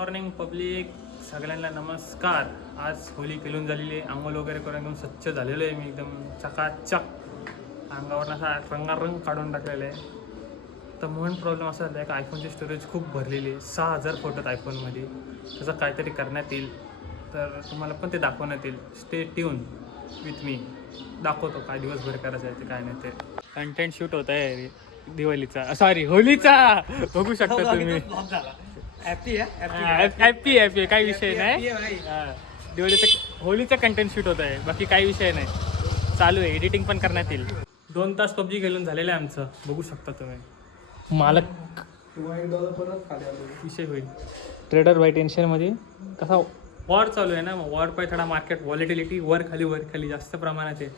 Morning public, सगळ्यांना नमस्कार. आज होली खेळून झालेली आहे. अंघोळ वगैरे करून एकदम स्वच्छ झालेलं आहे मी, एकदम चकाचक. अंगावर असा रंगारंग काढून टाकलेला आहे. तर मेन प्रॉब्लेम असा झाला आहे की आयफोनची स्टोरेज खूप भरलेली आहे. 6000 फोटो आहेत आयफोनमध्ये. त्याचं काहीतरी करण्यात येईल, तर तुम्हाला पण ते दाखवण्यात येईल. Stay tune with me. दाखवतो काय दिवसभर करायचं आहे ते, काय नाही ते. कंटेंट शूट होत आहे दिवाळीचा, सॉरी होलीचा. बघू शकता तुम्ही. हॅपी काही विषय नाही. दिवाळीचं होलीचं कंटेंट शूट होत आहे, बाकी काही विषय नाही. चालू आहे, एडिटिंग पण करण्यात येईल. 2 तास पबजी खेळून झालेलं आहे आमचं, बघू शकता तुम्ही. मालक विषय होईल. ट्रेडर बाय टेन्शनमध्ये कसा वॉर चालू आहे ना, मग वॉर पाय थोडा मार्केट व्हॉलिटिलिटी वर खाली जास्त प्रमाणात आहे.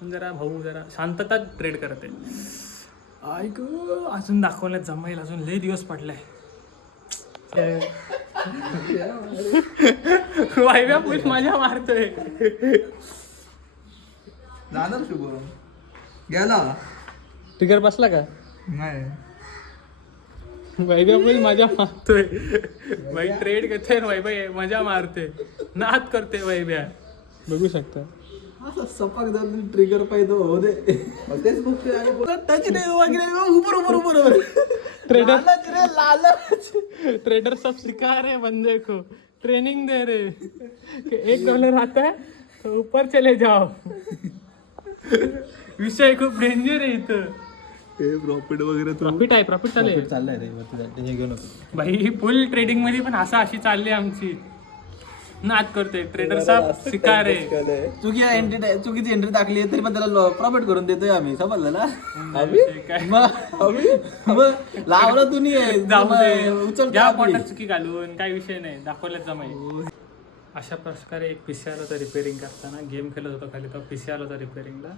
पण जरा भाऊ जरा शांतता ट्रेड करत आहे. ऐक अजून दाखवण्यात जमाईल, अजून लय दिवस पडलाय. वायव्या पुलिस माझ्या मारतोय. जाणार शुभम गेला ट्रिगर बसला का नाही. वैभ्या पुलिस माझ्या मारतोय. भाई ट्रेड घेतोय, वैभ्या मजा मारते, नाद करते वैभ्या. बघू शकता असं सपाक जर ट्रिगर पाहिजे हो दे. तेच बघतोय टच नाही वगैरे ऊपर ट्रेडर रे लालच. ट्रेडर सब सिखा रहे बंदे को, ट्रेनिंग दे रहे कि $1 आता है तो ऊपर चले जाओ. विषय खूप डेंजर आहे इथं. प्रॉफिट वगैरे प्रॉफिट चाललंय रे, टेन्शन घेऊ नको भाई. फुल ट्रेडिंग मध्ये पण अशी चालली आमची. नाद करते ट्रेडर साहेब शिकार आहे. चुकीची एंट्री टाकली तरी पण त्याला प्रॉफिट करून देतोय आम्ही, समजलं ना. काय लावलं तुम्ही जाऊ दे, उचल ज्या पोटात चुकी घालून काही विषय नाही, दाखवल्याच जमाई. अशा प्रकारे एक पीसी आला होता रिपेअरिंग करताना, गेम खेळत होता खाली, तर पीसी आला होता रिपेअरिंगला.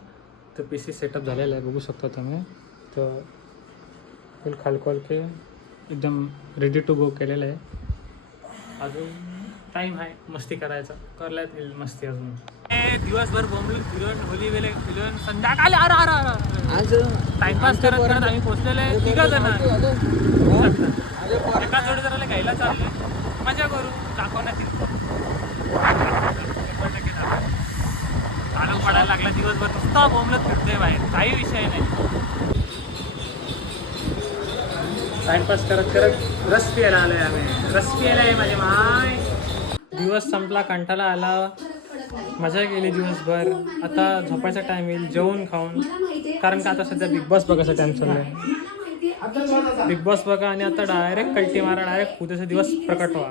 तर पीसी सेटअप झालेला आहे, बघू शकता तुम्ही. तर फुल खालकॉल के एकदम रेडी टू गो केलेलं आहे. अजून टाईम आहे मस्ती करायचा, करल्यात येईल मस्ती अजून. दिवसभर बोंबलून फिरून होली वेळे फिरून संध्याकाळी आज टाइमपास करत करत आम्ही पोचलेलो आहे. 3 जण एका जोडीदाराला घ्यायला चालले, मजा करू, दाखवण्यात येईल. आलो पडायला लागला, दिवसभर नुसता बोंबलत फिरतोय बाहेर, काही विषय नाही. टाइमपास करत करत रस प्यायला आलोय आम्ही. रस प्यायला आहे माझे माय. दिवस संपला, कंटाळा आला, मजा गेली दिवसभर. आता झोपायचा टाइम येईल, जेवून खाऊन. कारण का आता सध्या बिग बॉस बघायचा टाइम चालू आहे. बिग बॉस बघा आणि आता डायरेक्ट कल्टी मारा, डायरेक्ट उद्याचा दिवस प्रकट व्हा.